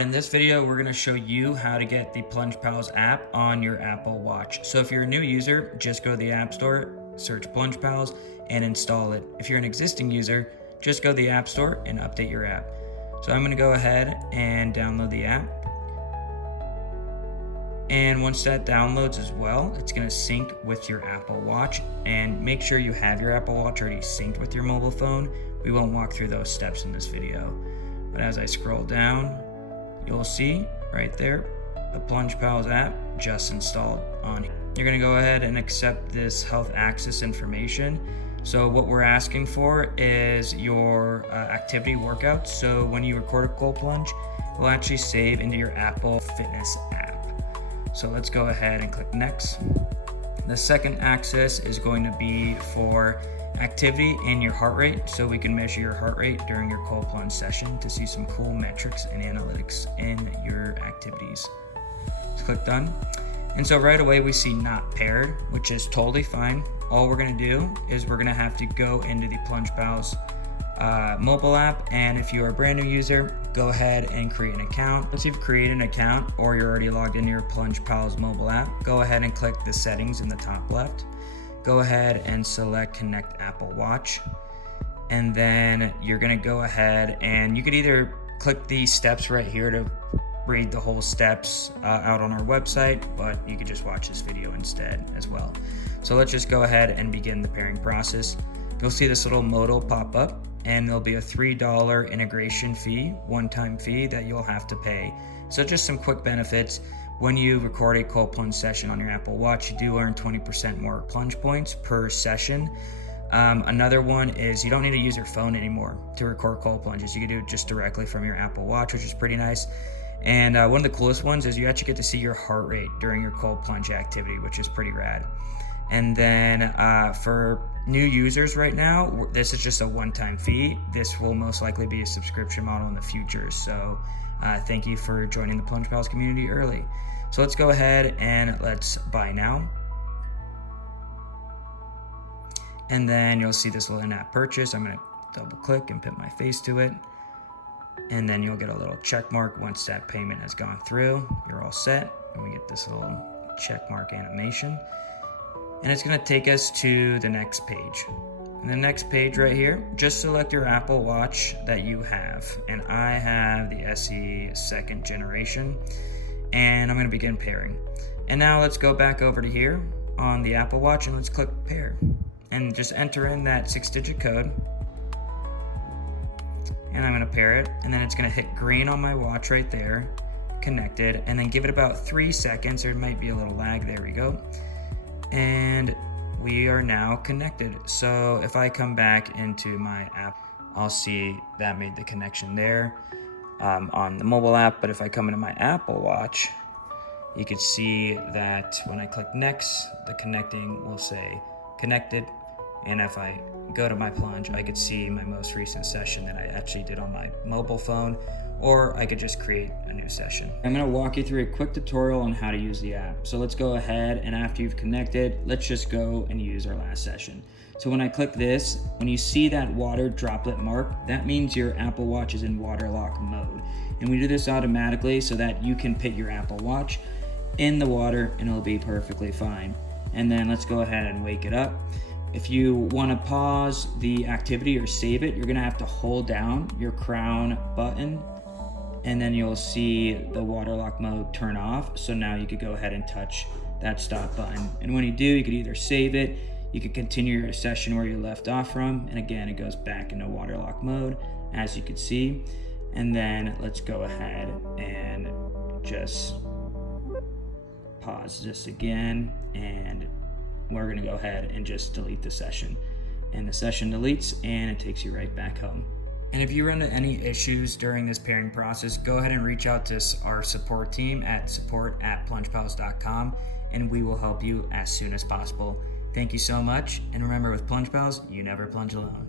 In this video, we're going to show you how to get the PlungePalz app on your Apple Watch. So if you're a new user, just go to the App Store, search PlungePalz, and install it. If you're an existing user, just go to the App Store and update your app. So I'm going to go ahead and download the app. And once that downloads as well, it's going to sync with your Apple Watch. And make sure you have your Apple Watch already synced with your mobile phone. We won't walk through those steps in this video. But as I scroll down, you'll see right there the PlungePalz app just installed on here. You're going to go ahead and accept this health access information. So what we're asking for is your activity workouts. So when you record a cold plunge, it will actually save into your Apple Fitness app. So let's go ahead and click next. The second access is going to be for activity and your heart rate, so we can measure your heart rate during your cold plunge session to see some cool metrics and analytics in your activities. Let's click done. And so right away we see not paired, which is totally fine. All we're going to do is we're going to have to go into the PlungePalz mobile app, and if you are a brand new user, go ahead and create an account. Once you've created an account or you're already logged into your PlungePalz mobile app, go ahead and click the settings in the top left. Go ahead and select Connect Apple Watch, and then you're going to go ahead and you could either click the steps right here to read the whole steps out on our website, but you could just watch this video instead as well. So let's just go ahead and begin the pairing process. You'll see this little modal pop up, and there'll be a $3 integration fee, one-time fee that you'll have to pay. So just some quick benefits. When you record a cold plunge session on your Apple Watch, you do earn 20% more plunge points per session. Another one is you don't need to use your phone anymore to record cold plunges. You can do it just directly from your Apple Watch, which is pretty nice. And one of the coolest ones is you actually get to see your heart rate during your cold plunge activity, which is pretty rad. And then for new users right now, this is just a one-time fee. This will most likely be a subscription model in the future. So thank you for joining the PlungePalz community early. So let's go ahead and let's buy now. And then you'll see this little in-app purchase. I'm going to double click and put my face to it. And then you'll get a little check mark once that payment has gone through. You're all set. And we get this little check mark animation. And it's going to take us to the next page. And the next page right here, just select your Apple Watch that you have. And I have the SE 2nd generation. And I'm going to begin pairing. And now let's go back over to here on the Apple Watch and let's click pair. And just enter in that 6-digit code. And I'm going to pair it. And then it's going to hit green on my watch right there, connected. And then give it about 3 seconds. There might be a little lag. There we go. And we are now connected. So if I come back into my app, I'll see that made the connection there on the mobile app. But if I come into my Apple Watch, you can see that when I click next, the connecting will say connected. And if I go to my plunge, I could see my most recent session that I actually did on my mobile phone, or I could just create a new session. I'm going to walk you through a quick tutorial on how to use the app. So let's go ahead, and after you've connected, let's just go and use our last session. So when I click this, when you see that water droplet mark, that means your Apple Watch is in water lock mode. And we do this automatically so that you can put your Apple Watch in the water and it'll be perfectly fine. And then let's go ahead and wake it up. If you want to pause the activity or save it, you're going to have to hold down your crown button, and then you'll see the water lock mode turn off. So now you could go ahead and touch that stop button. And when you do, you could either save it, you could continue your session where you left off from, and again, it goes back into water lock mode, as you can see. And then let's go ahead and just pause this again, and we're going to go ahead and just delete the session. And the session deletes, and it takes you right back home. And if you run into any issues during this pairing process, go ahead and reach out to our support team at support@plungepalz.com, and we will help you as soon as possible. Thank you so much, and remember, with PlungePalz, you never plunge alone.